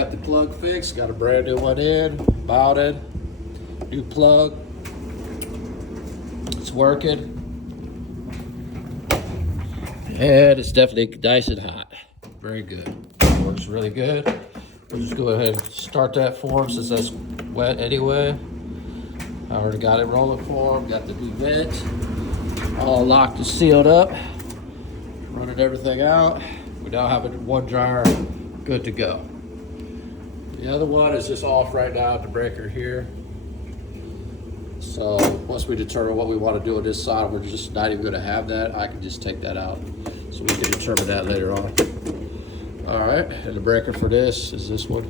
got the plug fixed, got a brand new one in, mounted, new plug. It's working. And it's definitely nice and hot. Very good. Works really good. We'll just go ahead and start that for him since that's wet anyway. I already got it rolling for him. Got the new vent all locked and sealed up. Running everything out. We now have one dryer good to go. The other one is just off right now at the breaker here. So once we determine what we want to do on this side, we're just not even going to have that. I can just take that out. So we can determine that later on. All right, and the breaker for this is this one.